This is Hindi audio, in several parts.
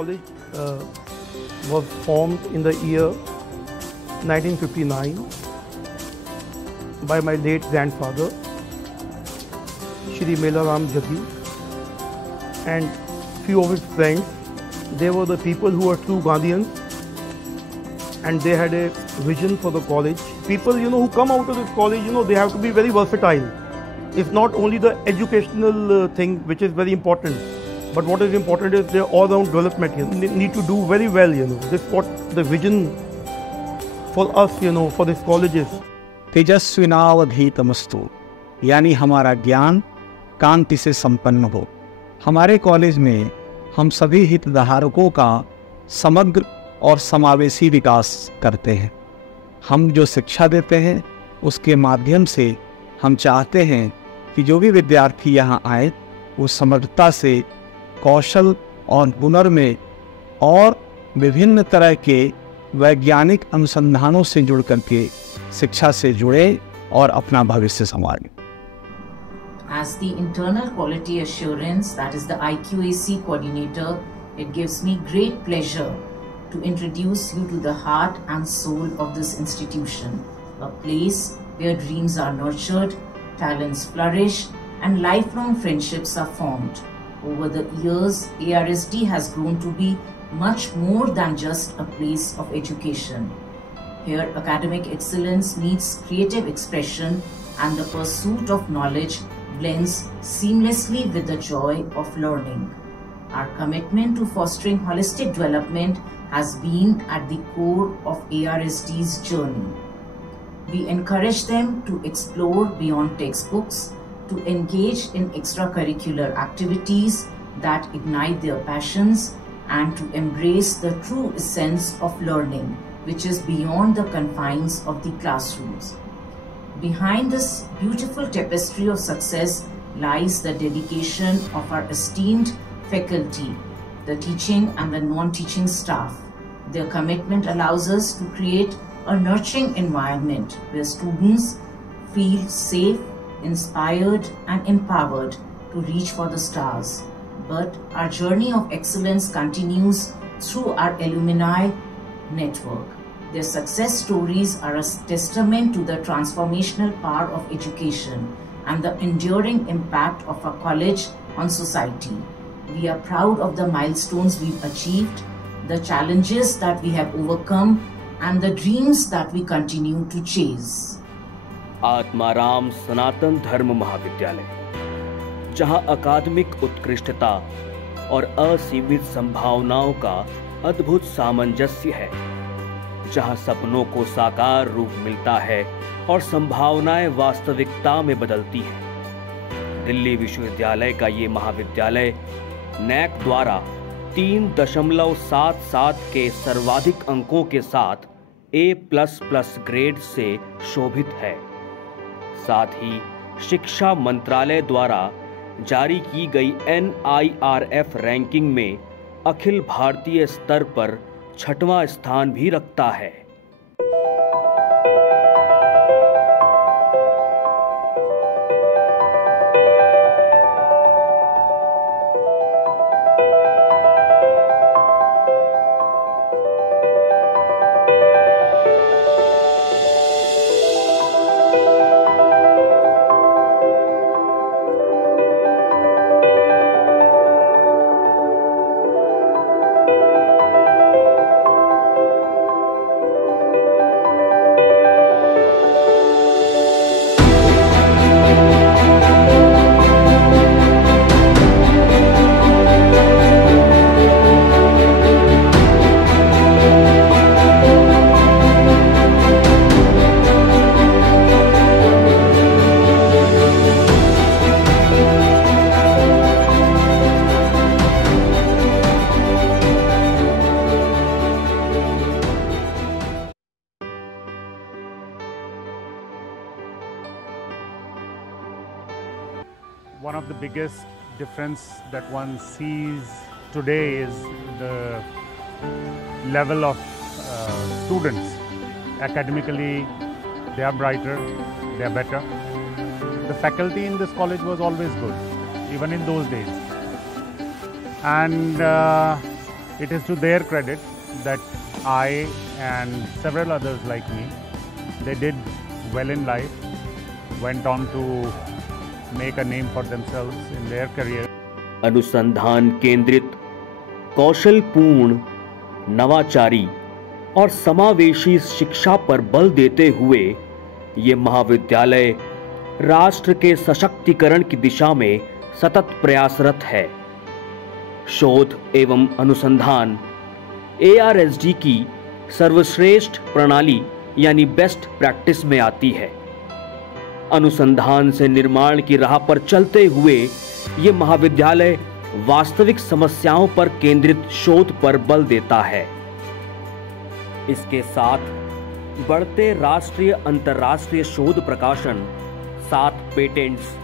college was formed in the year 1959 by my late grandfather, Shri Melaram Jaggi, and few of his friends. They were the people who were true Gandhians, and they had a vision for the college. People, who come out of this college, they have to be very versatile. It's not only the educational thing which is very important, but what is important is their all-round development. They need to do very well. This is what the vision for us, for this college is. तेजस्विनावधीतमस्तु, यानी हमारा ज्ञान कांति से संपन्न हो। हमारे कॉलेज में हम सभी हितधारकों का समग्र और समावेशी विकास करते हैं। हम जो शिक्षा देते हैं उसके माध्यम से हम चाहते हैं कि जो भी विद्यार्थी यहाँ आए वो समग्रता से कौशल और हुनर में और विभिन्न तरह के वैज्ञानिक अनुसंधानों से जुड़ करके शिक्षा से जुड़े और अपना भविष्य संवारें। As the internal quality assurance, that is the IQAC coordinator, it gives me great pleasure to introduce you to the heart and soul of this institution, a place where dreams are nurtured, talents flourish, and lifelong friendships are formed. Over the years, ARSD has grown to be much more than just a place of education. Here, academic excellence meets creative expression, and the pursuit of knowledge blends seamlessly with the joy of learning. Our commitment to fostering holistic development has been at the core of ARSD's journey. We encourage them to explore beyond textbooks, to engage in extracurricular activities that ignite their passions, and to embrace the true essence of learning, which is beyond the confines of the classrooms. Behind this beautiful tapestry of success lies the dedication of our esteemed faculty, the teaching and the non-teaching staff. Their commitment allows us to create a nurturing environment where students feel safe, inspired, and empowered to reach for the stars. But our journey of excellence continues through our alumni network. Their success stories are a testament to the transformational power of education and the enduring impact of our college on society. We are proud of the milestones we've achieved, the challenges that we have overcome, and the dreams that we continue to chase. Atmaram सनातन धर्म महाविद्यालय, जहां अकादमिक उत्कृष्टता और असीमित संभावनाओं का अद्भुत सामंजस्य है, जहां सपनों को साकार रूप मिलता है और संभावनाएं वास्तविकता में बदलती हैं। दिल्ली विश्वविद्यालय का ये महाविद्यालय नैक द्वारा 3.77 के सर्वाधिक अंकों के साथ A++ ग्रेड से शोभित है। साथ ही शिक्षा मंत्रालय द्वारा जारी की गई NIRF रैंकिंग में अखिल भारतीय स्तर पर 6वां स्थान भी रखता है। One of the biggest difference that one sees today is the level of students. Academically, they are brighter, they are better. The faculty in this college was always good, even in those days. And It is to their credit that I and several others like me, they did well in life, went on to make a name for themselves in their career. अनुसंधान केंद्रित, कौशलपूर्ण, नवाचारी और समावेशी शिक्षा पर बल देते हुए ये महाविद्यालय राष्ट्र के सशक्तिकरण की दिशा में सतत प्रयासरत है। शोध एवं अनुसंधान ARSD की सर्वश्रेष्ठ प्रणाली यानी बेस्ट प्रैक्टिस में आती है। अनुसंधान से निर्माण की राह पर चलते हुए ये महाविद्यालय वास्तविक समस्याओं पर केंद्रित शोध पर बल देता है। इसके साथ बढ़ते राष्ट्रीय अंतर्राष्ट्रीय शोध प्रकाशन, 7 पेटेंट्स,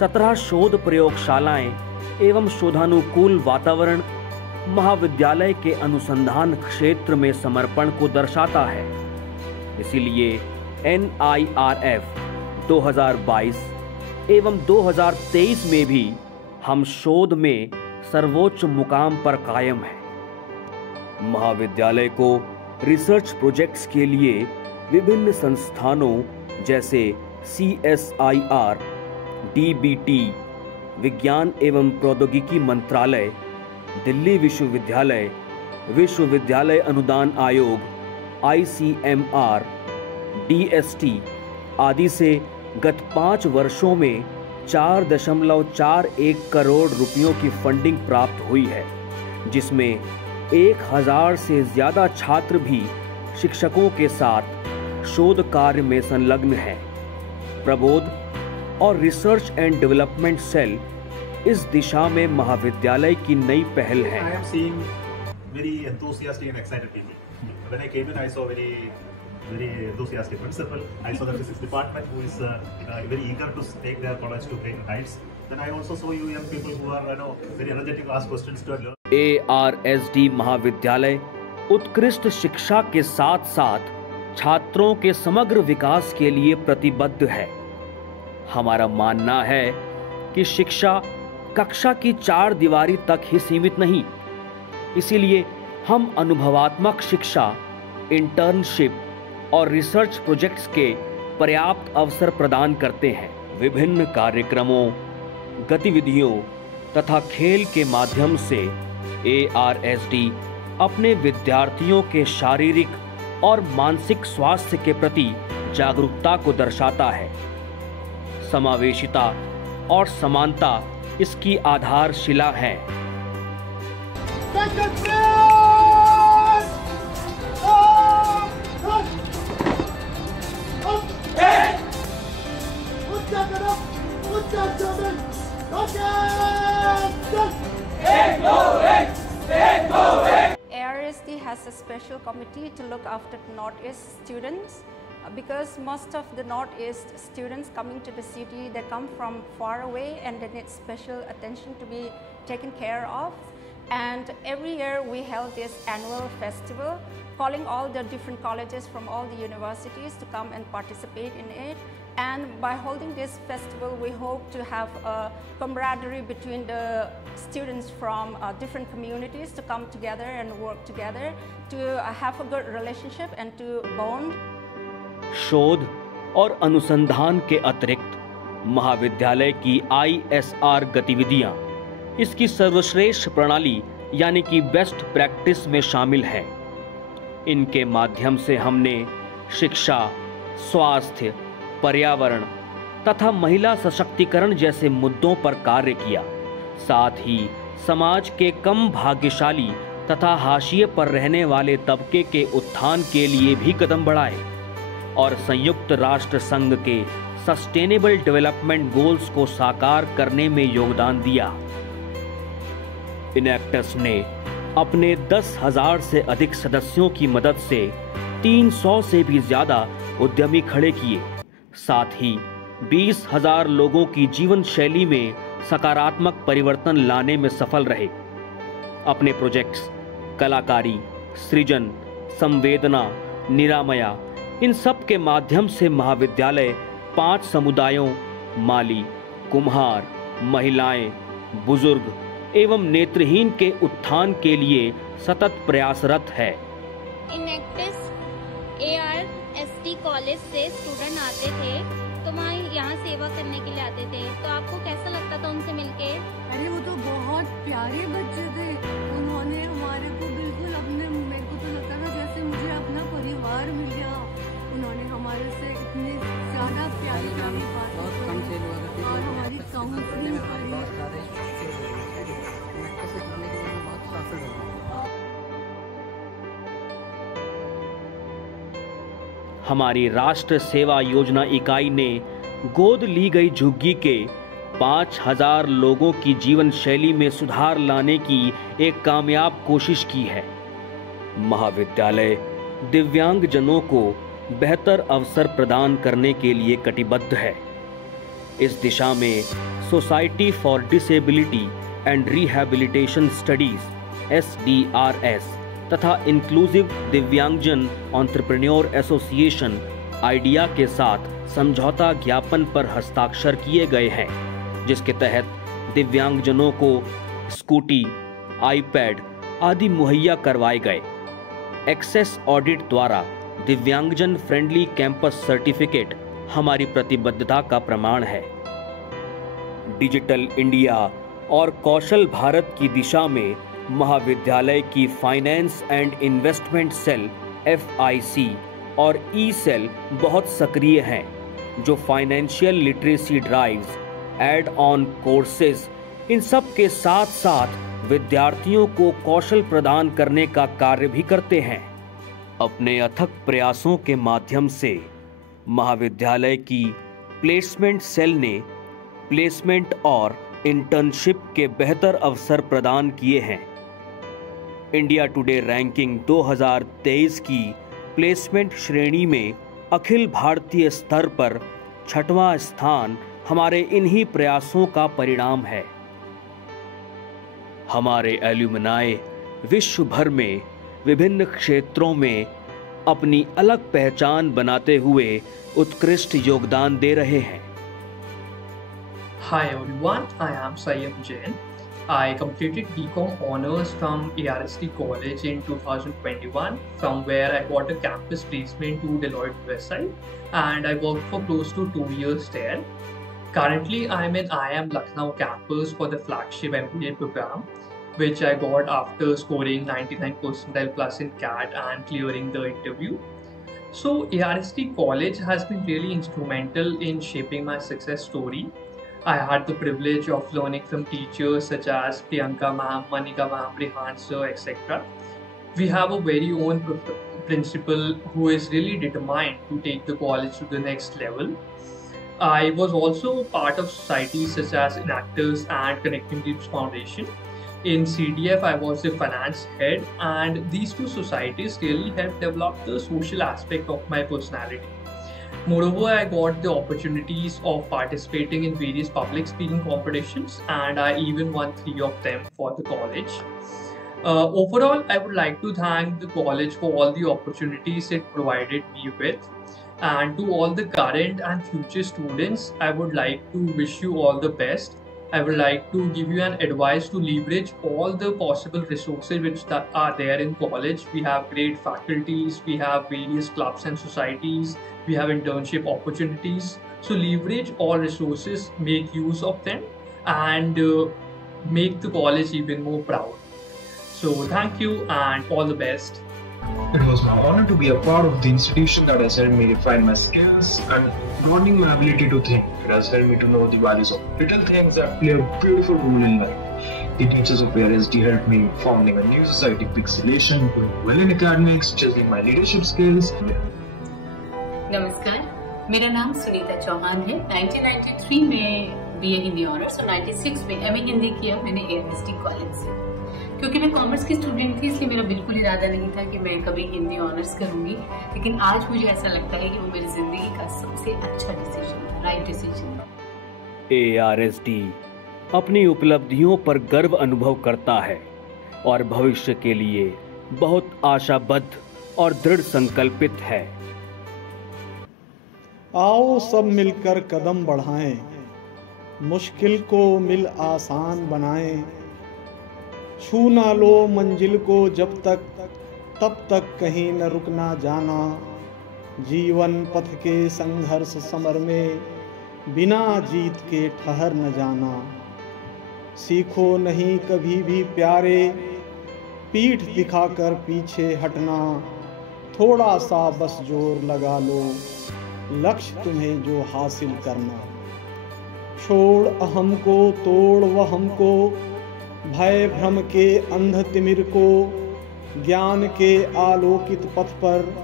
17 शोध प्रयोगशालाएं एवं शोधानुकूल वातावरण महाविद्यालय के अनुसंधान क्षेत्र में समर्पण को दर्शाता है। इसीलिए NIRF 2022 एवं 2023 में भी हम शोध में सर्वोच्च मुकाम पर कायम हैं। महाविद्यालय को रिसर्च प्रोजेक्ट्स के लिए विभिन्न संस्थानों जैसे CSIR, DBT, विज्ञान एवं प्रौद्योगिकी मंत्रालय, दिल्ली विश्वविद्यालय, विश्वविद्यालय अनुदान आयोग, ICMR, DST आदि से गत 5 वर्षों में 4.41 करोड़ रुपयों की फंडिंग प्राप्त हुई है, जिसमें 1000 से ज्यादा छात्र भी शिक्षकों के साथ शोध कार्य में संलग्न हैं। प्रबोध और रिसर्च एंड डेवलपमेंट सेल इस दिशा में महाविद्यालय की नई पहल है। I am seeing very enthusiastic and excited people. When I came in, I saw very enthusiastic principal. I saw the physics department who is very eager to take their college to great heights. Then I also saw you young people who are very energetic to ask questions to learn. ARSD महाविद्यालय उत्कृष्ट शिक्षा के साथ साथ छात्रों के समग्र विकास के लिए प्रतिबद्ध है। हमारा मानना है कि शिक्षा कक्षा की 4 दीवारी तक ही सीमित नहीं, इसीलिए हम अनुभवात्मक शिक्षा, इंटर्नशिप और रिसर्च प्रोजेक्ट्स के पर्याप्त अवसर प्रदान करते हैं। विभिन्न कार्यक्रमों, गतिविधियों तथा खेल के माध्यम से ARSD अपने विद्यार्थियों के शारीरिक और मानसिक स्वास्थ्य के प्रति जागरूकता को दर्शाता है। समावेशिता और समानता इसकी आधारशिला है। ARSD has a special committee to look after Northeast students because most of the Northeast students coming to the city, they come from far away and they need special attention to be taken care of. And every year we held this annual festival, calling all the different colleges from all the universities to come and participate in it. And by holding this festival, we hope to have a camaraderie between the students from different communities to come together and work together to have a good relationship and to bond. शोध और अनुसंधान के अतिरिक्त महाविद्यालय की ISR गतिविधियां इसकी सर्वश्रेष्ठ प्रणाली यानी कि बेस्ट प्रैक्टिस में शामिल हैं। इनके माध्यम से हमने शिक्षा, स्वास्थ्य, पर्यावरण तथा महिला सशक्तिकरण जैसे मुद्दों पर कार्य किया। साथ ही समाज के कम भाग्यशाली तथा हाशिए पर रहने वाले तबके के उत्थान के लिए भी कदम बढ़ाए और संयुक्त राष्ट्र संघ के सस्टेनेबल डेवलपमेंट गोल्स को साकार करने में योगदान दिया। इनेक्टस ने अपने 10,000 से अधिक सदस्यों की मदद से 300 से भी ज्यादा उद्यमी खड़े किए। साथ ही 20,000 लोगों की जीवन शैली में सकारात्मक परिवर्तन लाने में सफल रहे। अपने प्रोजेक्ट्स, कलाकारी, सृजन, संवेदना, निरामया, इन सब के माध्यम से महाविद्यालय 5 समुदायों माली, कुम्हार, महिलाएं, बुजुर्ग एवं नेत्रहीन के उत्थान के लिए सतत प्रयासरत है। इनेक्टिस ARST कॉलेज से स्टूडेंट आते थे, तो वहाँ यहाँ सेवा करने के लिए आते थे, तो आपको कैसा लगता था उनसे मिलके? अरे वो तो बहुत प्यारे बच्चे थे, उन्होंने हमारे को बिल्कुल अपने, मेरे को तो लगता था जैसे मुझे अपना परिवार मिल गया। उन्होंने हमारे से इतनी ज़्यादा प्यारी बातें और हमारी काउंसलिंग करी। हमारी राष्ट्र सेवा योजना इकाई ने गोद ली गई झुग्गी के 5000 लोगों की जीवन शैली में सुधार लाने की एक कामयाब कोशिश की है। महाविद्यालय दिव्यांगजनों को बेहतर अवसर प्रदान करने के लिए कटिबद्ध है। इस दिशा में society for disability and rehabilitation studies SDRS तथा इंक्लूसिव दिव्यांगजन एंटरप्रेन्योर एसोसिएशन आइडिया के साथ समझौता ज्ञापन पर हस्ताक्षर किए गए हैं, जिसके तहत दिव्यांगजनों को स्कूटी, आईपैड आदि मुहैया करवाए गए। एक्सेस ऑडिट द्वारा दिव्यांगजन फ्रेंडली कैंपस सर्टिफिकेट हमारी प्रतिबद्धता का प्रमाण है। डिजिटल इंडिया और कौशल भारत की दिशा में महाविद्यालय की finance and investment cell FIC और ई सेल बहुत सक्रिय हैं, जो financial literacy drives, add on courses, इन सब के साथ साथ विद्यार्थियों को कौशल प्रदान करने का कार्य भी करते हैं। अपने अथक प्रयासों के माध्यम से महाविद्यालय की प्लेसमेंट सेल ने प्लेसमेंट और इंटर्नशिप के बेहतर अवसर प्रदान किए हैं। इंडिया टुडे रैंकिंग 2023 की प्लेसमेंट श्रेणी में अखिल भारतीय स्तर पर 6वां स्थान हमारे इन्हीं प्रयासों का परिणाम है। हमारे एल्यूमनाई विश्व भर में विभिन्न क्षेत्रों में अपनी अलग पहचान बनाते हुए उत्कृष्ट योगदान दे रहे हैं। Hi everyone, I am Sayyid Jain. I completed BCom Honours from ARST College in 2021, from where I got a campus placement to Deloitte Westside, and I worked for close to 2 years there. Currently, I am in IIM Lucknow campus for the flagship MBA program, which I got after scoring 99 percentile plus in CAT and clearing the interview. So ARST College has been really instrumental in shaping my success story. I had the privilege of learning from teachers such as Priyanka ma'am, Manika ma'am, Rehan sir, etc. We have a very own principal who is really determined to take the college to the next level. I was also part of societies such as Enactors and Connecting Lips Foundation. In CDF, I was the finance head, and these two societies really helped develop the social aspect of my personality. Moreover, I got the opportunities of participating in various public speaking competitions, and I even won 3 of them for the college. Overall, I would like to thank the college for all the opportunities it provided me with. And to all the current and future students, I would like to wish you all the best. I would like to give you an advice to leverage all the possible resources which are there in college. We have great faculties, we have various clubs and societies, we have internship opportunities. So leverage all resources, make use of them, and make the college even more proud. So thank you and all the best. It was my honor to be a part of the institution that has helped me refine my skills and broadening my ability to think. It has helped me to know the values of little things that play a beautiful role in life. The teachers of ARST helped me founding a new society, Pixelation, doing well in academics, judging my leadership skills. नमस्कार, मेरा नाम सुनीता चौहान है। 1993 में BA हिंदी ऑनर्स और 96 में MA हिंदी किया मैंने ARST कॉलेज से। क्योंकि मैं कॉमर्स की स्टूडेंट थी, इसलिए मेरा बिल्कुल इरादा नहीं था कि मैं कभी हिंदी ऑनर्स करूंगी, लेकिन आज मुझे ऐसा लगता है कि वो मेरी जिंदगी का सबसे अच्छा डिसीजन था, राइट डिसीजन था। ARST अपनी उपलब्धियों पर गर्व अनुभव करता है और भविष्य के लिए बहुत आशाबद्ध और दृढ़ संकल्पित है। आओ सब मिलकर कदम बढ़ाएं, मुश्किल को मिल आसान बनाएं, छू ना लो मंजिल को जब तक, तब तक कहीं न रुकना जाना। जीवन पथ के संघर्ष समर में बिना जीत के ठहर न जाना। सीखो नहीं कभी भी प्यारे, पीठ दिखाकर पीछे हटना। थोड़ा सा बस जोर लगा लो, लक्ष्य तुम्हें जो हासिल करना। छोड़ अहम को, तोड़ वहम को, भय भ्रम के अंध तिमिर को। ज्ञान के आलोकित पथ पर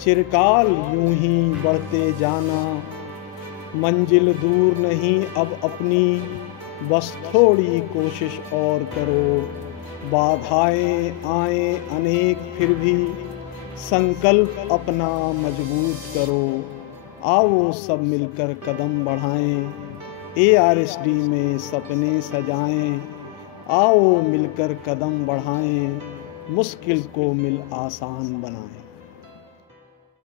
चिरकाल यूं ही बढ़ते जाना। मंजिल दूर नहीं अब अपनी, बस थोड़ी कोशिश और करो। बाधाएं आए अनेक फिर भी संकल्प अपना मजबूत करो। आओ सब मिलकर कदम बढ़ाएं, ARSD में सपने सजाएं। आओ मिलकर कदम बढ़ाएं, मुश्किल को मिल आसान बनाएं।